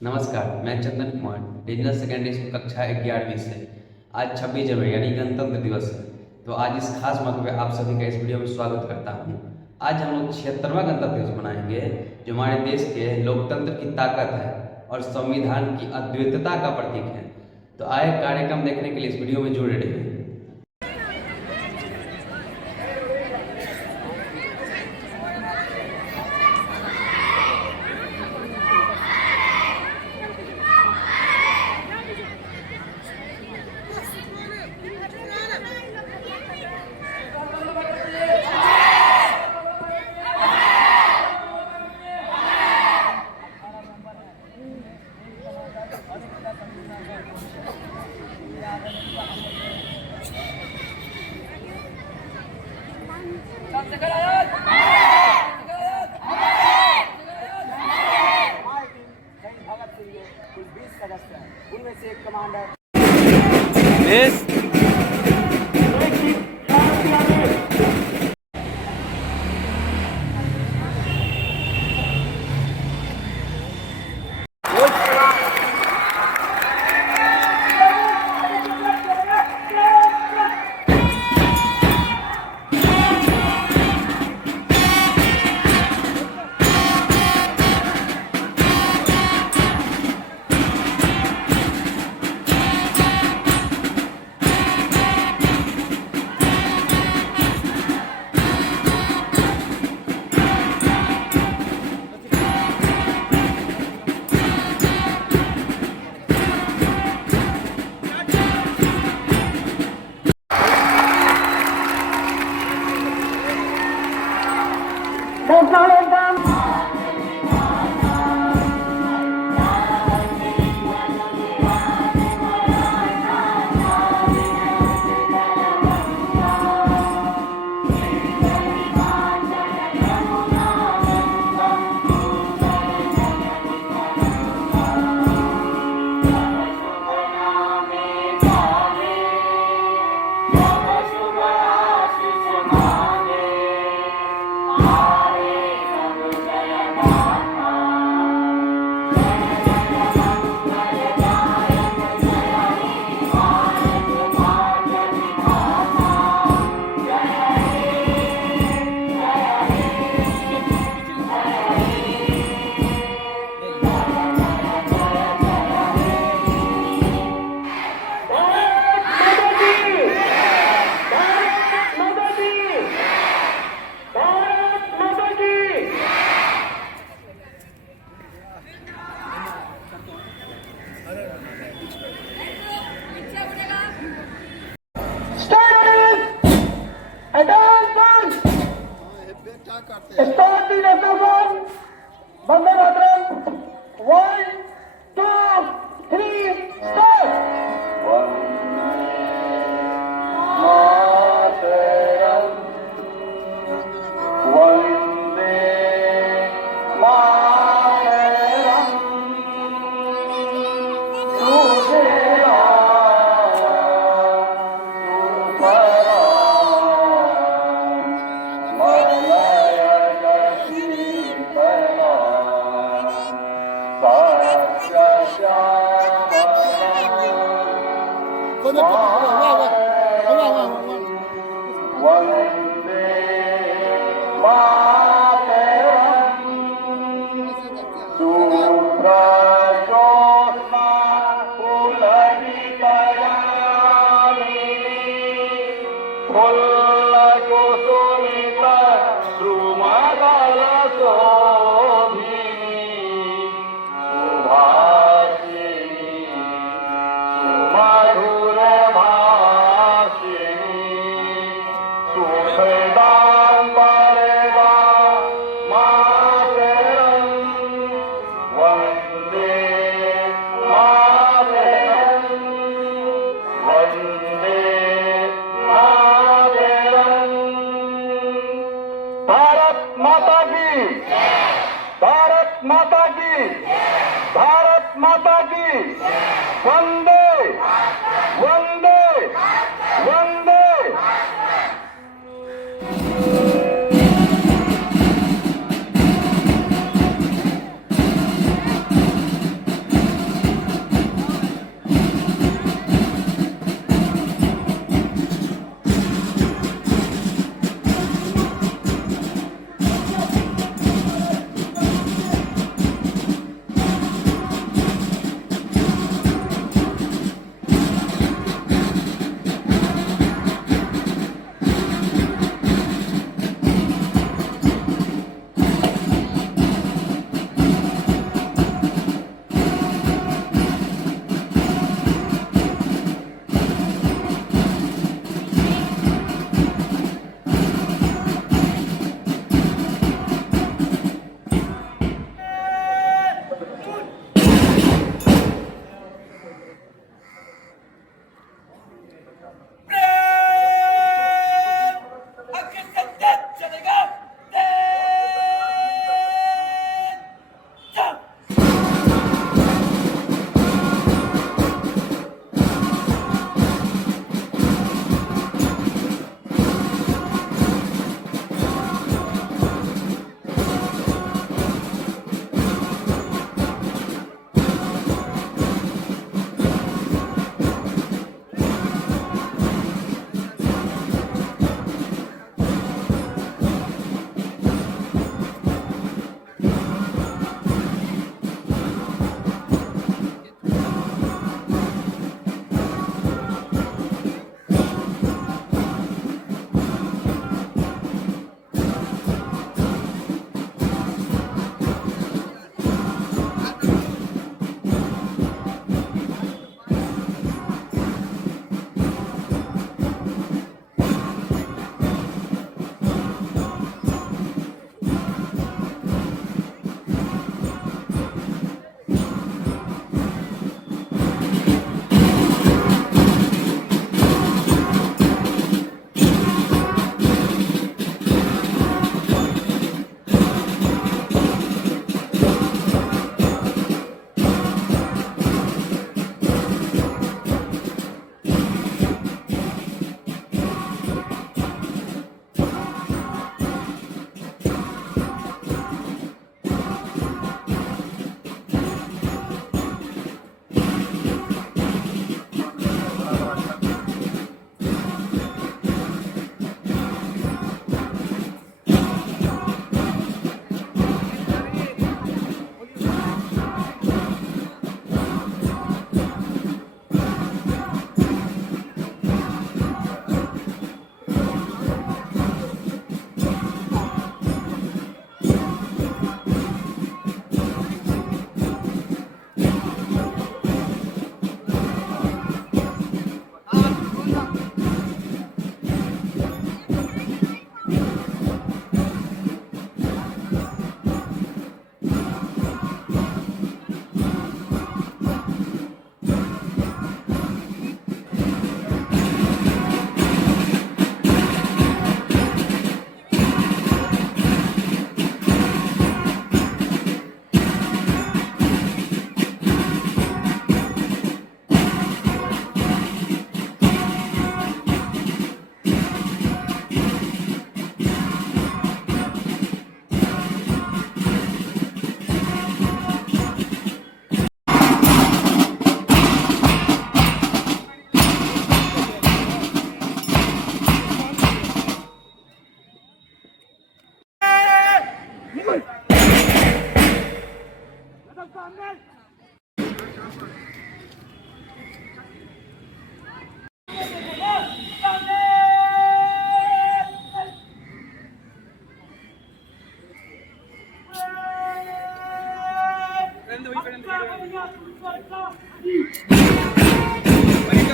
नमस्कार, मैं Chandan Kumar regional secondary school कक्षा 11वीं से। आज 26 जनवरी यानी गणतंत्र दिवस है। तो आज इस खास मौके पे आप सभी का इस वीडियो में स्वागत करता हूँ। आज हम लोग 76वां गणतंत्र दिवस मनाएंगे, जो हमारे देश के लोकतंत्र की ताकत है और संविधान की अद्वितीयता का प्रतीक है। तो आए कार्यक्रम देखने के लिए इस वीडियो में जुड़े रहिए। कुल 20 सदस्य हैं, उनमें से एक commander Vande Mataram. 1, 2, 3, start. Bharat माता की वंदे वंदे वंदे।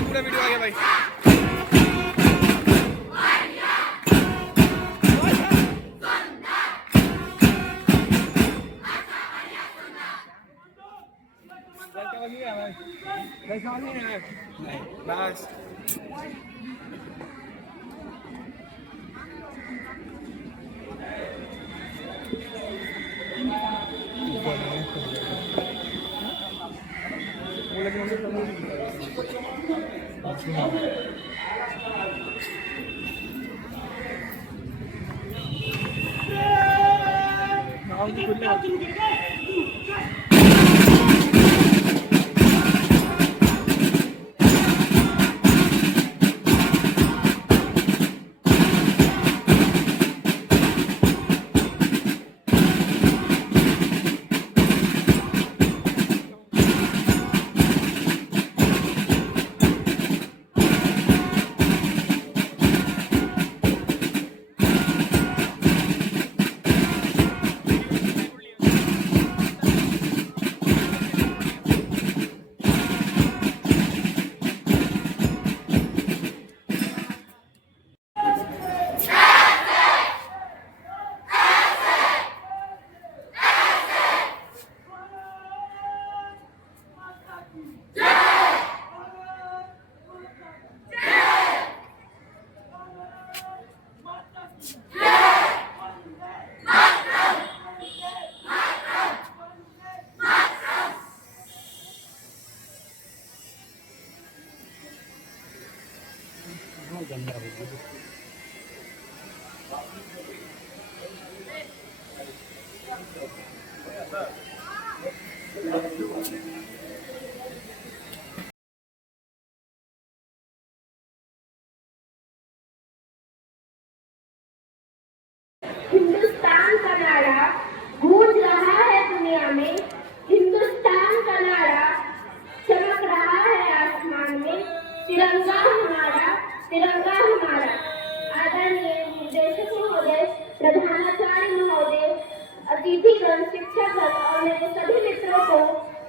पूरा वीडियो आ गया भाई। बस हिंदुस्तान का नारा गूंज रहा है दुनिया में, हिंदुस्तान का नारा चमक रहा है आसमान में, तिरंगा हमारा, तिरंगा हमारा। आदरणीय निदेशक महोदय, प्रधानाचार्य महोदय, अतिथिगण, शिक्षकगण और मेरे सभी मित्रों को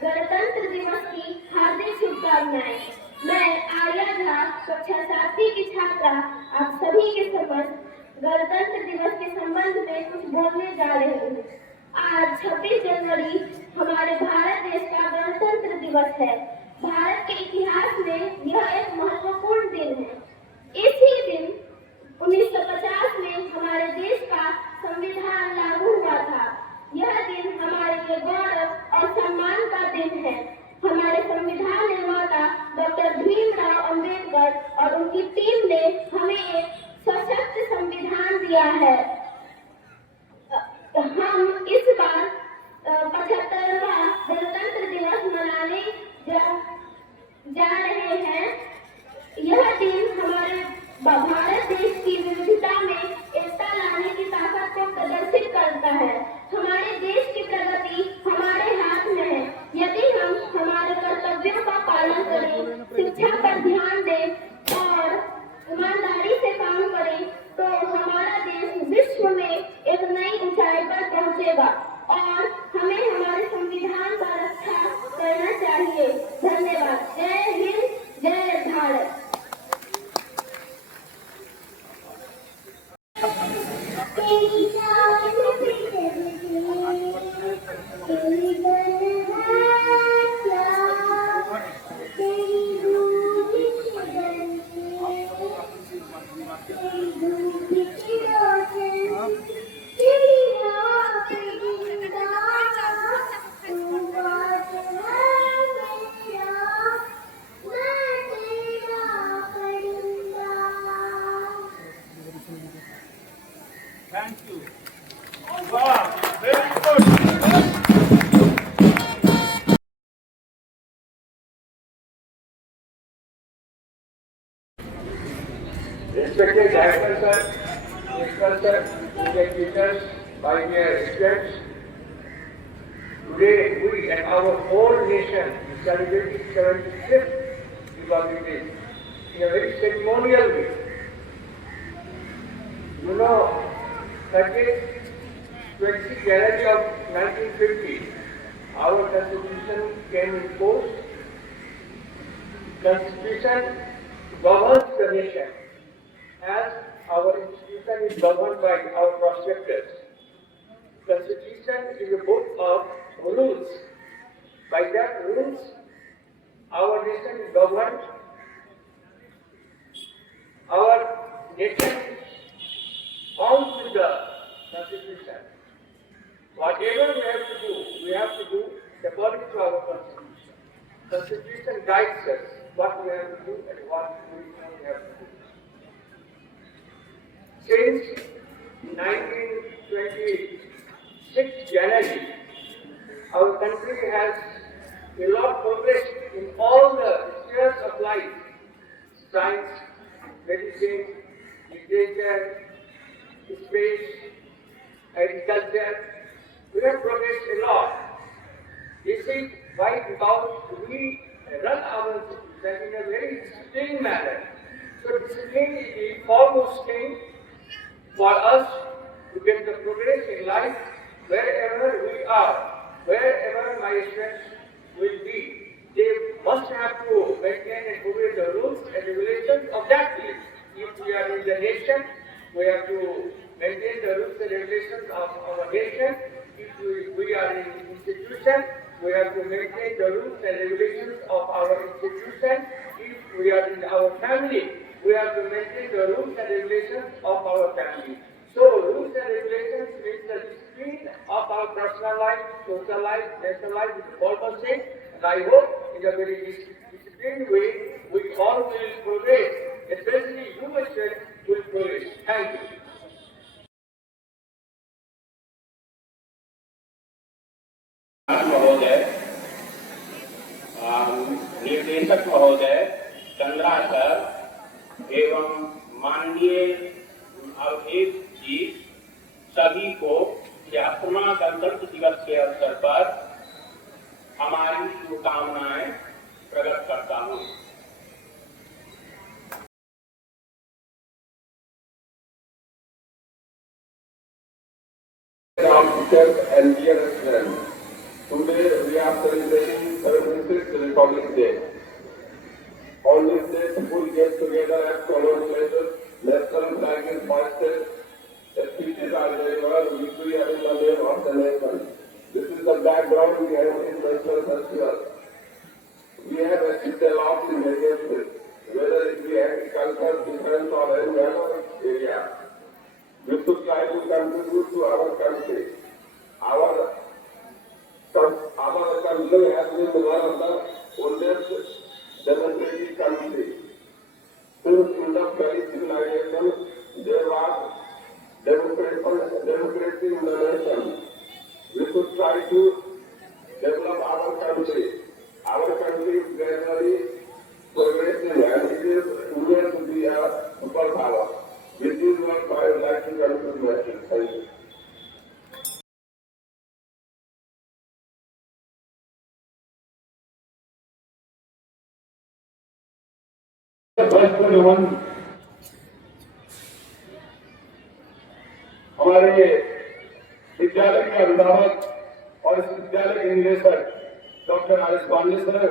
गणतंत्र दिवस की हार्दिक शुभकामनाएं। मैं आर्या झा, कक्षा 7वीं की छात्रा, आप सभी के समक्ष गणतंत्र दिवस के संबंध में कुछ बोलने जा रही हूँ। आज 26 जनवरी हमारे भारत देश का गणतंत्र दिवस है। भारत के इतिहास में यह एक महत्वपूर्ण दिन है। इसी दिन 1950 में हमारे देश का संविधान लागू हुआ था। यह दिन हमारे लिए गौरव और सम्मान का दिन है। हमारे संविधान निर्माता डॉक्टर भीमराव अंबेडकर और उनकी टीम ने हमें एक सशक्त संविधान दिया है। हम इस बार 75वां गणतंत्र दिवस मनाने जा रहे हैं। यह दिन हमारे भारत देश की विविधता में एकता लाने की ताकत को प्रदर्शित करता है। हमारे देश की प्रगति हमारे हाथ में है। यदि हम हमारे कर्तव्यों का पालन करें, शिक्षा पर ध्यान दें और ईमानदारी से काम करें तो हमारा देश विश्व में एक नई ऊंचाई पर पहुंचेगा और हमें हमारे संविधान का रक्षा करना चाहिए। धन्यवाद। जय हिंद, जय Bharat. Thank you. Wow, very good. Respected director sir, principal sir, student teachers, my dear students, today we and our whole nation is celebrating 75th Republic Day in a very ceremonial way. You know, 20 January of 1950, our Constitution came in force. Constitution governs the nation as our institution is governed by our prospectus. Constitution is a book of rules. By that rules, our nation is governed. Our nation bound with the Constitution. Whatever we have to do according to our Constitution. Constitution guides us what we have to do and what we have to do. Since 1926 January, our country has a lot progressed in all the spheres of life: science, medicine, literature, space, agriculture. We have progressed a lot. This is why, because we run our institution in a very disciplined manner. So discipline is the foremost thing for us to get the progress in life wherever we are, wherever my students will be. They must have to maintain and obey the rules and regulations of that place. If we are in the nation, we have to maintain the rules and regulations of our nation. If we are in institution, we have to maintain the rules and regulations of our institution. If we are in our family, we have to maintain the rules and regulations of our family. So rules and regulations means the discipline of our personal life, social life, national life, with purpose. And I hope in a very disciplined way, we all will progress, especially you myself will progress. Thank you. महोदय, निर्देशक महोदय, Chandra sir एवं माननीय अवधेश जी सभी को 76वां गणतंत्र दिवस के अवसर पर हमारी शुभकामनाएं प्रकट करता हूं। And dear friends, today we are celebrating 76th Republic Day. On this day, people get together at common places, national flag is hoisted, speeches are delivered, victory in the name of the nation. Germany has been one of the oldest democratic countries. Since in the Paris civilization, there was democracy in the nation. We should try to develop our country. Our country is gradually progressing and it is near to be a superpower. With this work, I would like to conclude my speech. Thank you. हमारे विद्यालय के अभिभावक और इस विद्यालय के निदेशक doctor R S Pandey sir,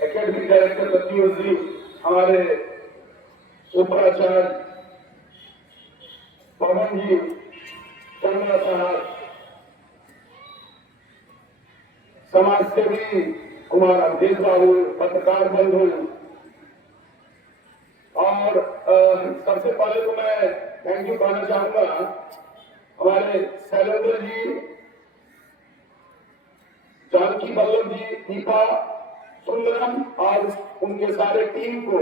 academic director Satish ji, हमारे उपराचार्य पवन जी, चंद्रा साहब, समाज सेवी कुमार अवधेश बाबू, पत्रकार बंधु, और सबसे पहले तो मैं थैंक यू कहना चाहूंगा हमारे शैलेंद्र जी, जानकी बल्लभ जी, दीपा, सुंदरम और उनके सारे टीम को।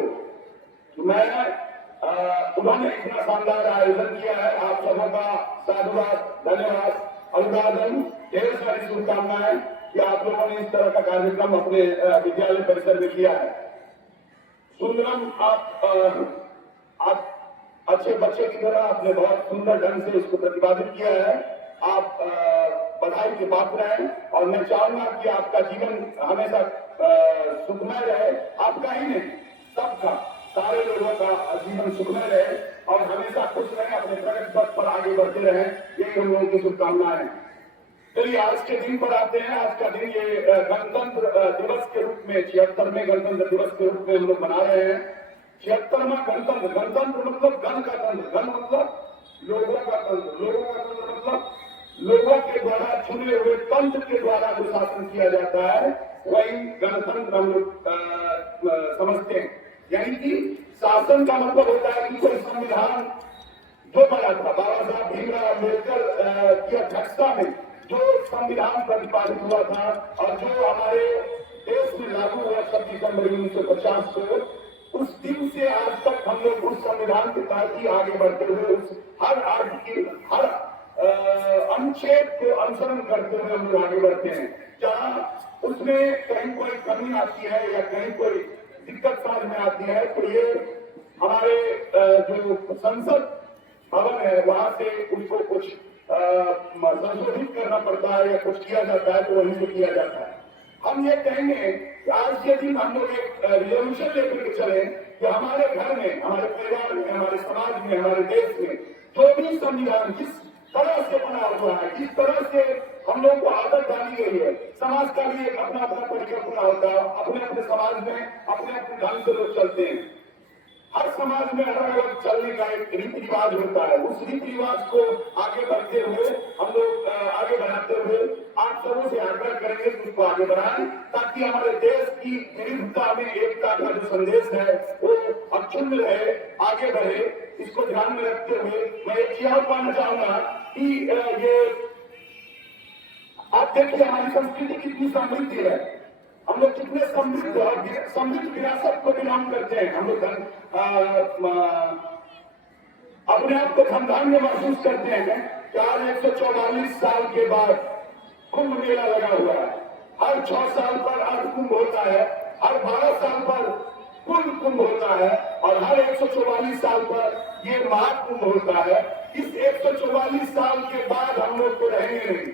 उन्होंने इतना शानदार आयोजन किया है। आप सबों का साधुवाद, धन्यवाद, अभिवादन, ढेर सारी शुभकामनाएं कि आप लोगों ने इस तरह का कार्यक्रम अपने विद्यालय परिसर में किया है। सुंदरम, आप अच्छे बच्चे की तरह आपने बहुत सुंदर ढंग से इसको प्रतिपादित किया है। आप बधाई के पात्र हैं और मैं चाहूंगा कि आपका जीवन हमेशा सुखमय रहे। आपका ही नहीं, सबका, सारे लोगों का जीवन सुखमय रहे और हमेशा खुश रहे, अपने प्रगति पथ पर आगे बढ़ते रहे। यही हम लोगों की शुभकामनाएं हैं। चलिए आज के दिन पर आते हैं। आज का दिन ये गणतंत्र दिवस के रूप में, 76वें गणतंत्र दिवस के रूप में हम लोग मना रहे हैं। 76वां गणतंत्र, गणतंत्र मतलब गण का तंत्र, गण मतलब लोगों का तंत्र, लोगों का तंत्र मतलब लोगों के द्वारा चुने हुए तंत्र के द्वारा जो शासन किया जाता है वही गणतंत्र हम लोग समझते हैं। यानी कि शासन का मतलब होता है कि कोई संविधान जो बना था बाबा साहब भीमराव अम्बेडकर की अध्यक्षता में जो संविधान प्रतिपादित हुआ था और जो हमारे देश में लागू हुआ 26 जनवरी 1950 को, उस दिन से आज तक हम लोग उस संविधान के तहत ही आगे बढ़ते हुए उस हर आर्टिकल, हर अनुच्छेद को अनुसरण करते हुए हम लोग आगे बढ़ते हैं। जहां उसमें कहीं कोई कमी आती है या कहीं कोई दिक्कत समझ में आती है तो ये हमारे जो संसद भवन है वहां से उसको कुछ संशोधित करना पड़ता है या कुछ किया जाता है तो वहीं से किया जाता है। हम ये कहेंगे कि आज के दिन हम लोग एक रिजोल्यूशन लेकर के चले कि हमारे घर में, हमारे परिवार में, हमारे समाज में, हमारे देश में जो भी संविधान जिस तरह से बना हुआ है, जिस तरह से हम लोग को आदत डाली गई है, समाज का भी एक अपना अपना परिकल्पना होता है, अपने अपने समाज में अपने अपने ढंग से लोग चलते हैं। हर समाज में अलग अलग चलने का एक रीति रिवाज होता है। उस रीति रिवाज को आगे बढ़ते हुए हम लोग आगे बढ़ाते हुए आप सबों से आग्रह करेंगे कि उसको आगे बढ़ाएं ताकि हमारे देश की विविधता में एकता का जो संदेश है वो अक्षुण्ण रहे, आगे बढ़े। इसको ध्यान में रखते हुए मैं एक चीज और कहना चाहूंगा कि ये आप देखिए हमारी संस्कृति कितनी समृद्ध है, हम लोग कितने समृद्ध और समृद्ध विरासत को बिलोंग करते हैं। हम लोग अपने आप को धनधान्य महसूस करते हैं कि आज 144 साल के बाद कुंभ मेला लगा हुआ है। हर 6 साल पर अर्ध कुंभ होता है, हर 12 साल पर कुल कुंभ होता है और हर 144 साल पर ये महाकुंभ होता है। इस 144 साल के बाद हम लोग तो रहेंगे नहीं,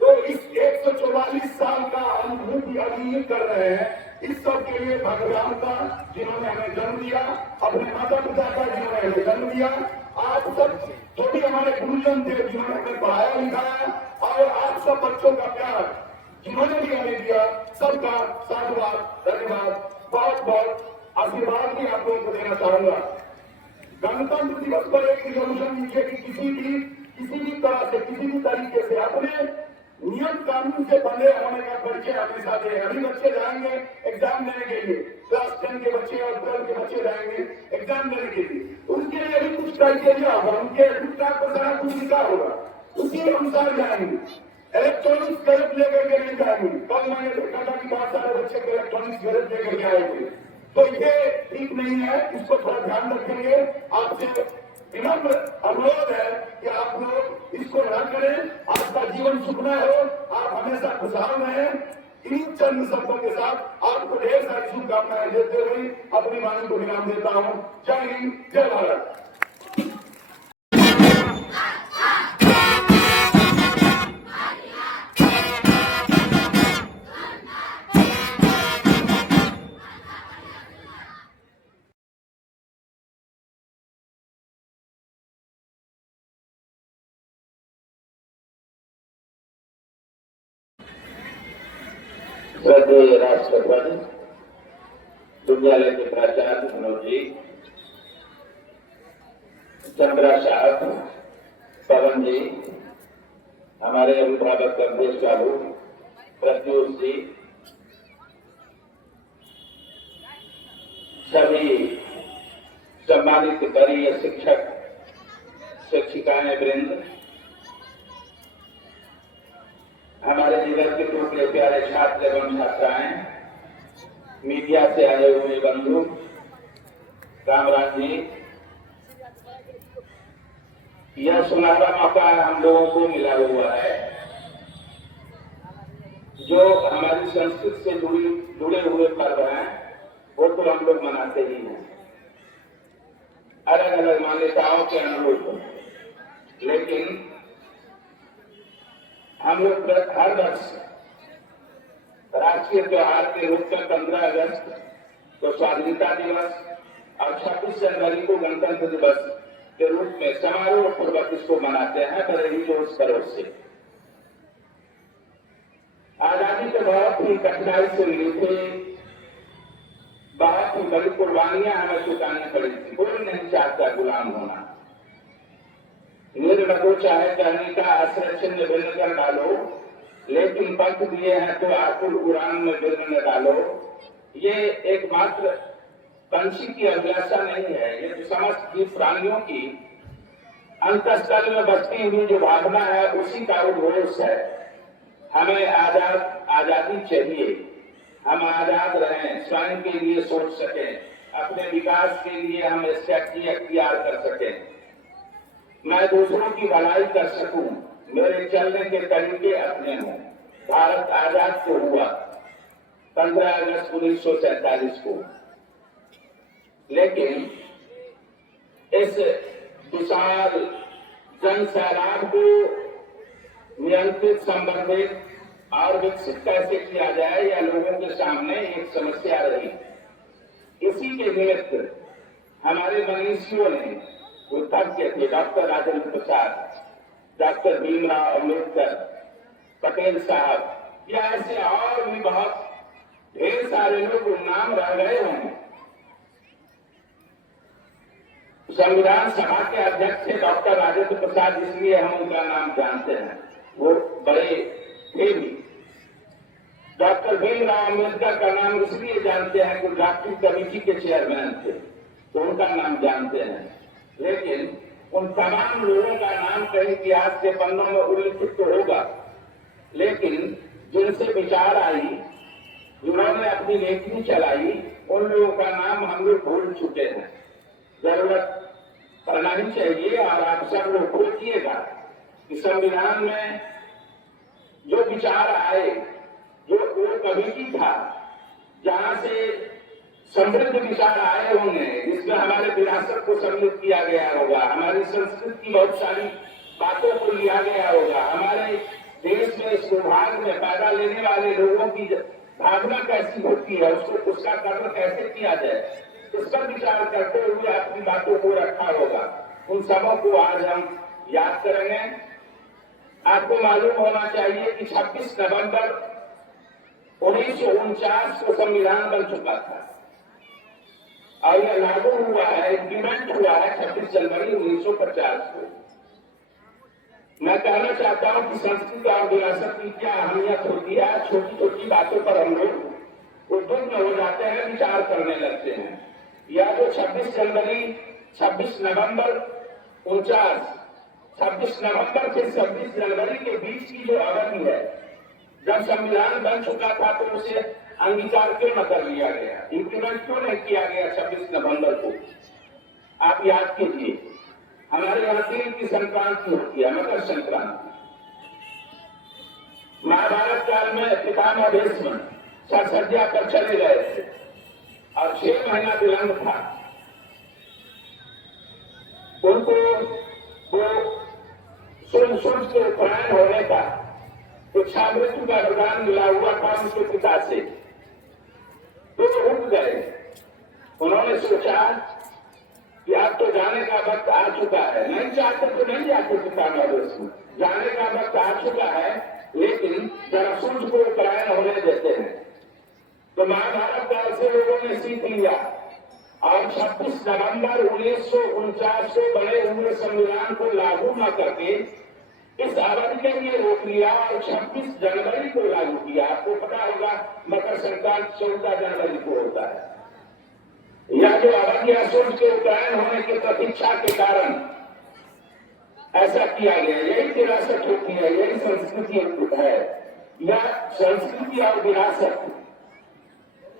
तो इस 144 साल का अनुभूति अभी कर रहे हैं। इस सब के लिए भगवान का जिन्होंने हमें जन्म दिया, अपने माता पिता का जिन्होंने हमें जन्म दिया, आप सब जो भी हमारे गुरुजन थे जिन्होंने हमें पढ़ाया लिखाया और आप सब बच्चों का प्यार जिन्होंने भी हमें दिया, सबका साधुवाद, धन्यवाद, बहुत बहुत आशीर्वाद भी आप लोगों को देना चाहूंगा। गणतंत्र दिवस पर एक रिजोल्यूशन लीजिए कि किसी भी तरह से, किसी भी तरीके से अपने नियम कानून से बंधे होने का परिचय हमेशा दें। अभी बच्चे जाएंगे एग्जाम देने के लिए, क्लास 10 के बच्चे और 12 के बच्चे जाएंगे एग्जाम देने के लिए, उनके लिए भी कुछ क्राइटेरिया होगा, उनके एडमिट कार्ड पर सारा कुछ लिखा होगा, उसी अनुसार जाएंगे। इलेक्ट्रॉनिक्स गलत लेकर के नहीं जाएंगे। कल मैंने देखा था कि बहुत सारे बच्चे को इलेक्ट्रॉनिक्स गलत लेकर के आए थे, तो ये ठीक नहीं है, इसको थोड़ा ध्यान रखेंगे। आपसे विनम्र अनुरोध है कि आप लोग इसको न करें। आपका जीवन सुखमय हो, आप हमेशा खुशहाल रहें। इन चंद शब्दों के साथ आपको ढेर सारी शुभकामनाएं देते हुए अपनी वाणी को विराम देता हूं। जय हिंद, जय भारत। श्रद्धेय राष्ट्रपति, विद्यालय के प्राचार्य मनोज जी, चंद्रा साहब, पवन जी, हमारे अभिभावक कमलेश बाबू, प्रत्युष जी, सभी सम्मानित वरीय शिक्षक शिक्षिकाएं वृंद, हमारे जीवन के टुकड़े प्यारे छात्र एवं छात्राएं, मीडिया से आए हुए बंधु, कामराज जी, यह सुनहरा मौका हम लोगों को मिला हुआ है जो हमारी संस्कृति से जुड़े हुए पर्व हैं वो तो हम लोग मनाते ही हैं अलग अलग मान्यताओं के अनुरूप, लेकिन हम लोग हर वर्ष राष्ट्रीय त्योहार के रूप में 15 अगस्त को स्वाधीनता दिवस और 26 जनवरी को गणतंत्र दिवस के रूप में समारोह पूर्वक इसको मनाते हैं, बड़े ही जोश खरोश से। आजादी के बहुत ही कठिनाई से मिली थी, बहुत ही बड़ी कुर्बानियां हमें चुकानी पड़ी थी। कोई नहीं चाहता गुलाम होना। निर्णय को चाहे कहने का आश्रय चिन्ह भिन्न कर डालो, लेकिन पंथ दिए हैं तो आकुल उड़ान में भिन्न न डालो। ये एकमात्र पंछी की अभिलाषा नहीं है, ये तो समस्त जीव प्राणियों की अंतःस्थल में बसती हुई जो भावना है उसी का उद्घोष है। हमें आजादी चाहिए, हम आजाद रहें, स्वयं के लिए सोच सकें, अपने विकास के लिए हम स्ट्रैटेजी अख्तियार कर सकें, मैं दूसरों की भलाई कर सकूं, मेरे चलने के तरीके अपने हों। भारत आजाद तो हुआ 15 अगस्त 1947 को, लेकिन इस विशाल जन सैलाब को नियंत्रित, संबंधित और विकसित कैसे किया जाए, यह लोगों के सामने एक समस्या रही। इसी के निमित्त हमारे मनीषियों ने उत्तरज्ञ थे, डॉक्टर राजेंद्र प्रसाद, डॉक्टर भीमराव अम्बेडकर, पटेल साहब, या ऐसे और भी बहुत ढेर सारे लोग नाम रह गए होंगे। संविधान सभा के अध्यक्ष थे डॉक्टर राजेंद्र प्रसाद, इसलिए हम उनका नाम जानते हैं, वो बड़े थे भी। डॉक्टर भीमराव अम्बेडकर का नाम इसलिए जानते हैं कि डॉक्टरी कमेटी के चेयरमैन थे, तो उनका नाम जानते हैं। लेकिन उन तमाम लोगों का नाम कहीं इतिहास के पन्नों में उल्लिखित तो होगा, लेकिन जिनसे विचार आई, जिन्होंने अपनी लेखनी चलाई, उन लोगों का नाम हम लोग भूल चुके हैं। जरूरत पड़ना ही चाहिए और आप सब लोग सोचिएगा कि संविधान में जो विचार आए, जो वो कमेटी था जहां से समृद्ध विचार आए होंगे, जिसमें हमारे विरासत को सम्मिलित किया गया होगा, हमारी संस्कृति की बहुत सारी बातों को लिया गया होगा, हमारे देश में इस विभाग में पैदा लेने वाले लोगों की भावना कैसी होती है, उसका कदर कैसे किया जाए, इस पर विचार करते हुए अपनी बातों को रखा होगा। उन सबों को आज हम याद करेंगे। आपको मालूम होना चाहिए कि 26 नवंबर 1949 को संविधान बन चुका था और यह लागू हुआ है, इम्प्लीमेंट हुआ है 26 जनवरी 1950 को। मैं कहना चाहता हूं कि संस्कृति और विरासत की क्या अहमियत होती है। छोटी छोटी बातों पर हम लोग उद्विग्न हो जाते हैं, विचार करने लगते हैं। यह जो 26 नवंबर 49 26 नवंबर से 26 जनवरी के बीच की जो अवधि है, जब संविधान बन चुका था तो उसे अंगीकार क्यों न कर लिया गया, इंप्लीमेंट क्यों नहीं किया गया 26 नवंबर को? आप याद कीजिए, हमारे यहाँ दिन की संक्रांति होती है, मकर संक्रांति। महाभारत काल में पितामह भीष्म सरसज्जा पर चले गए थे और 6 महीना विलंब था। उनको वो सूर्य के उत्तरायण होने का इच्छा मृत्यु का वरदान मिला हुआ था उनके पिता से, तो रुक गए। उन्होंने सोचा कि अब तो जाने का वक्त आ चुका है, नहीं चाहते तो नहीं जाते पितामह भीष्म, जाने का वक्त आ चुका है, लेकिन जरा सूर्य को उत्तरायण होने देते हैं। तो महाभारत काल से लोगों ने सीख लिया और 26 नवंबर 1949 को बने हुए संविधान को लागू न करके इस अवधि के लिए रोक लिया और 26 जनवरी को लागू किया। आपको पता होगा मकर संक्रांति 14 जनवरी को होता है। यह जो अवधि सूर्य के उत्तरायण होने की प्रतीक्षा के कारण ऐसा किया गया, यही विरासत होती है, यही संस्कृति है। यह संस्कृति और विरासत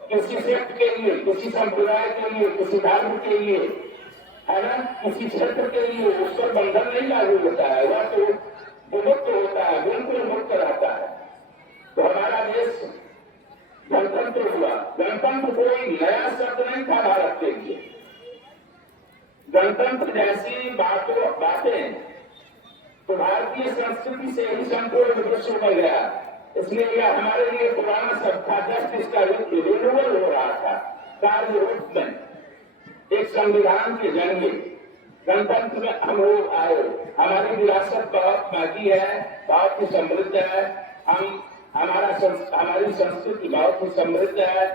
किसी सेक्ट के लिए, किसी संप्रदाय के लिए, किसी धर्म के लिए, है ना, किसी क्षेत्र के लिए उस पर बंधन नहीं लागू होता है, वह तो विमुक्त होता है, बिल्कुल मुक्त रहता है। तो हमारा देश गणतंत्र हुआ। गणतंत्र कोई नया शब्द नहीं था भारत के लिए। गणतंत्र जैसी बातें तो भारतीय संस्कृति से ही संपूर्ण विश्व में गया, इसलिए यह हमारे लिए पुराना शब्द था। जस्ट इसका रिन्यूअल हो रहा था कार्य रूप में। एक संविधान के जरिए गणतंत्र में हम लोग आए। हमारी विरासत बहुत बाकी है, बहुत ही समृद्ध है। हमारी संस्कृति बहुत ही समृद्ध है।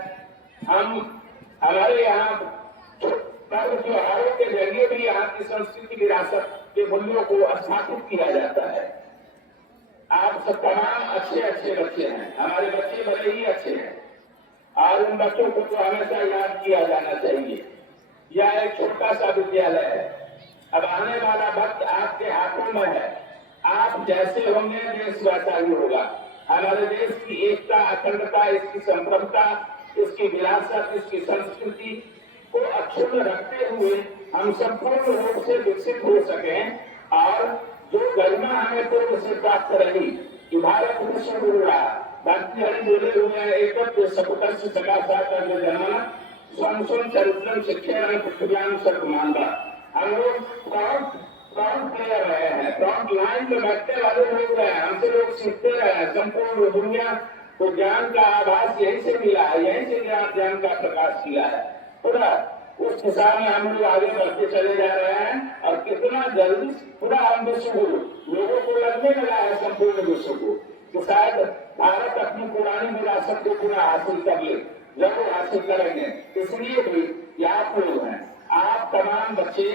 हमारे यहाँ पर्व त्योहारों के जरिए भी यहाँ की संस्कृति विरासत के मूल्यों को स्थापित किया जाता है। आप सब तमाम अच्छे अच्छे बच्चे हैं, हमारे बच्चे बड़े ही अच्छे हैं और उन बच्चों को तो हमेशा याद किया जाना चाहिए। यह एक छोटा सा विद्यालय है। अब आने वाला वक्त आपके हाथों में है। आप जैसे होंगे देश वैसा ही होगा। हमारे देश की एकता, अखंडता, इसकी संप्रभुता, इसकी विरासत, इसकी संस्कृति को अक्षुण्ण रखते हुए हम संपूर्ण रूप से विकसित हो सके और जो गरिमा हमें पूर्व से प्राप्त रही कि भारत विश्व गुरु रहा। बाकी हरि बोले हुए हैं, एक सपुट से सकाशात जन्मना स्वयं स्वयं चरित्रम शिक्षण पृथ्व्याम सर्वमानदा। हम लोग फ्रंट प्लेयर रहे हैं, फ्रंट लाइन में बैठने वाले लोग रहे हैं, हमसे लोग सीखते रहे हैं। संपूर्ण दुनिया को ज्ञान का आभास यहीं से मिला है, यहीं से ज्ञान का प्रकाश किया है। पूरा उस दिशा में हम लोग आगे बढ़ते चले जा रहे हैं और कितना जल्दी पूरा हम विश्व गुरु लोगों को लगने लगा है, संपूर्ण विश्व को, कि शायद भारत अपनी पुरानी विरासत को पूरा हासिल कर ले। जरूर हासिल करेंगे। इसलिए भी आप लोग हैं, आप तमाम बच्चे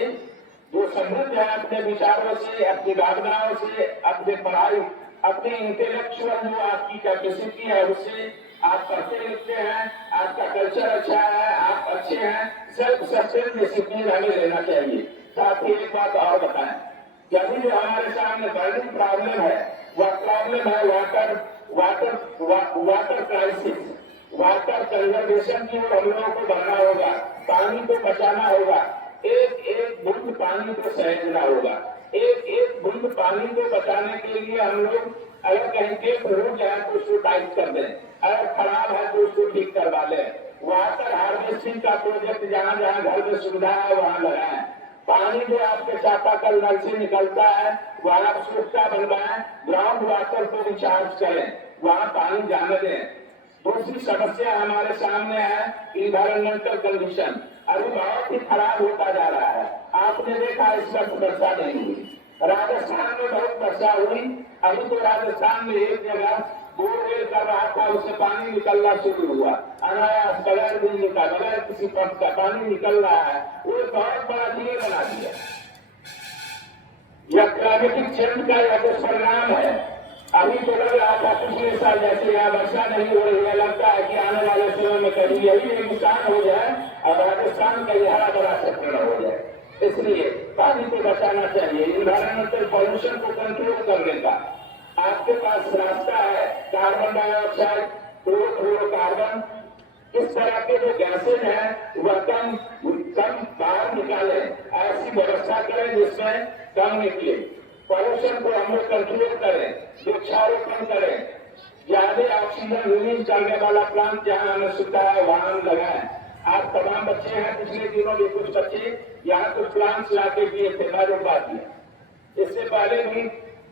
जो समृद्ध है अपने विचारों से, अपनी भावनाओं से, अपने पढ़ाई, अपने इंटेलेक्चुअल जो आपकी कैपेसिटी है उससे आप पढ़ते लिखते हैं, आपका कल्चर अच्छा है, आप अच्छे हैं। सेल्फ सस्टेन डिसिप्लिन हमें लेना चाहिए। साथ ही एक बात और बताएं कि अभी जो हमारे सामने बर्निंग प्रॉब्लम है, वह प्रॉब्लम है वाटर क्राइसिस, वाटर कंजर्वेशन की ओर हम लोगों को बढ़ना होगा। पानी को बचाना होगा। एक एक बूंद पानी को सहेजना होगा। एक एक बूंद पानी को बचाने के लिए हम लोग अगर कहीं टेप रुक जाए तो उसको टाइट कर दें, अगर खराब है तो उसको ठीक करवा लें। वाटर हार्वेस्टिंग का प्रोजेक्ट जहाँ जहाँ घर में सुविधा है वहाँ लगाएं। पानी जो आपके चापाकल नल से निकलता है वहाँ आप सुविधा बनवाएं। ग्राउंड वाटर को रिचार्ज करें, वहाँ पानी जाने दें। दूसरी समस्या हमारे सामने है इन्वायरमेंटल कंडीशन। अभी बहुत ही खराब होता जा रहा है। आपने देखा इस वक्त वर्षा नहीं हुई। राजस्थान में बहुत वर्षा हुई। अभी तो राजस्थान में एक जगह बोरवेल कर रहा था, उससे पानी निकलना शुरू हुआ अनायास, बगैर बिजली का, बगैर किसी पंप का पानी निकल रहा है। वो बहुत बड़ा झील बना दिया। यह क्लाइमेटिक चेंज का यह दुष्परिणाम है। अभी तो लग रहा था पिछले साल जैसे यहाँ वर्षा नहीं हो रही है, लगता है कि आने वाले समय में कभी यही रेगिस्तान हो जाए और राजस्थान का हरा भरा क्षेत्र न हो जाए। इसलिए आबादी को बचाना चाहिए, इन्वायरमेंटल पॉल्यूशन को कंट्रोल करने का आपके पास रास्ता है। कार्बन डाइऑक्साइड, क्लोरोफ्लोरोकार्बन, इस तरह के जो गैसेज हैं वह कम बाहर निकाले, ऐसी व्यवस्था करें जिसमें कम निकले। पॉल्यूशन को हम लोग कंट्रोल करें, वृक्षारोपण करें, ज्यादा ऑक्सीजन रिलीज करने वाला प्लांट जहां हमें सुविधा है वहां हम लगाएं। आज तमाम बच्चे हैं, पिछले दिनों भी कुछ बच्चे यहाँ कुछ प्लांट्स लाके दिए थे, मैं रोपा दिया। इससे पहले भी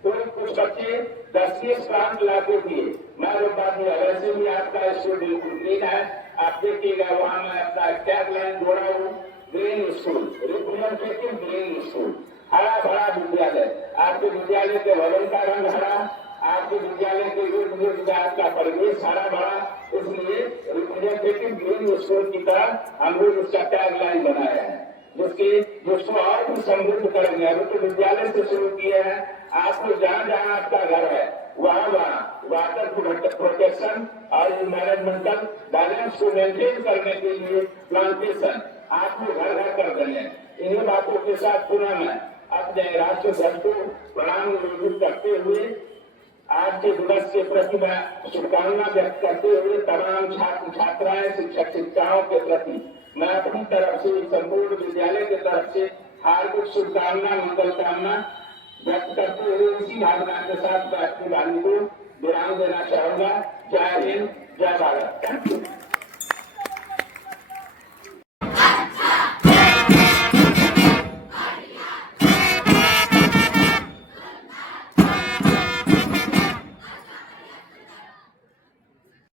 कुछ बच्चे 10-20 प्लांट लाके दिए, मैं रोपा दिया। वैसे भी आपका स्कूल बिल्कुल क्लीन है, आप देखिएगा वहां मैं अपना टैग लाइन जोड़ा हूँ, green school, representative green school, हरा भरा विद्यालय। आपके विद्यालय के भवन का रंग हरा, आपके विद्यालय के इर्द गिर्द का परिवेश हरा भरा, इसलिए रिप्रेजेंटेटिव ग्रीन स्कूल की तरह हम लोग उसका टैग लाइन बनाया है, जिसको और भी समृद्ध करेंगे। अभी तो विद्यालय से शुरू किए हैं, आपको जहाँ जहाँ आपका घर है वहाँ वाटर प्रोटेक्शन और मैनेजमेंटल बैलेंस को मेंटेन करने के लिए प्लांटेशन आपको घर घर कर देंगे। इन्हीं बातों के साथ पुनः मैं अपने राष्ट्र ध्वज को प्रणाम निवेदित करते हुए आज के दिवस के प्रति मैं शुभकामना व्यक्त करते हुए तमाम छात्र छात्राएं, शिक्षक शिक्षाओं के प्रति मैं अपनी तरफ से, संपूर्ण विद्यालय की तरफ से हार्दिक शुभकामना, मंगल कामना व्यक्त करते हुए इसी भावना के साथ मैं अपनी वाणी को विराम देना चाहूंगा। जय हिंद, जय भारत।